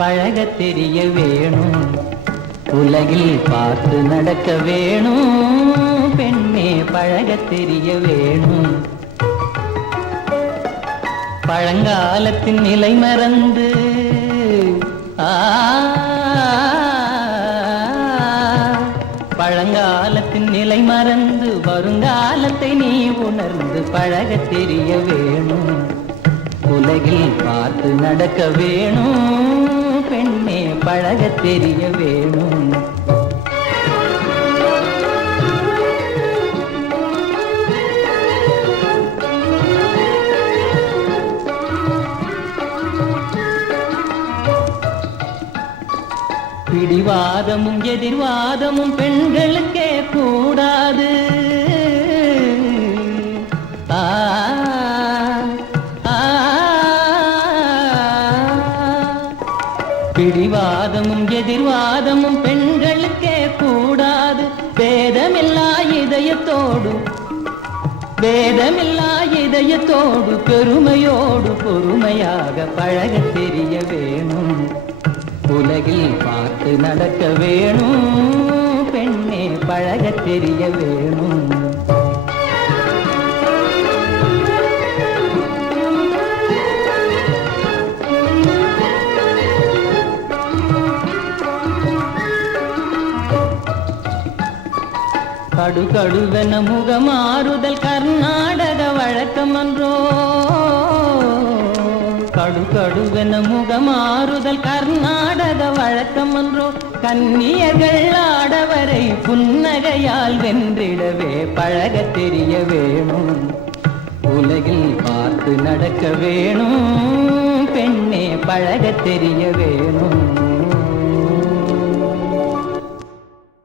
பழக தெரிய வேணும், உலகில் பார்த்து நடக்க வேணும், பெண்ணே பழக தெரிய வேணும். பழங்காலத்தின் நிலை மறந்து பழங்காலத்தின் நிலை மறந்து வருங்காலத்தை நீ உணர்ந்து பழக தெரிய வேணும், உலகில் பார்த்து நடக்க வேணும், பெண்ணே பழக தெரிய வேணும். பிடிவாதமும் எதிர்வாதமும் பெண்களுக்கே கூடாது. பிடிவாதமும் எதிர்வாதமும் பெண்களுக்கே கூடாது. பேதமில்லா இதயத்தோடு பேதமில்லா இதயத்தோடு பெருமையோடு பொறுமையாக பழக தெரிய வேணும், உலகில் பார்த்து நடக்க வேணும், பெண்ணே பழக தெரிய வேணும். கடுகடுவென முகமாறுதல் கர்நாடக வழக்கமன்றோ, கடுகடுவென முகமாறுதல் கர்நாடக வழக்கமன்றோ. கன்னியர்கள் ஆடவரை புன்னகையால் வென்றிடவே பழக தெரிய வேணும், உலகில் பார்த்து நடக்க வேணும், பெண்ணே பழக தெரிய வேணும்.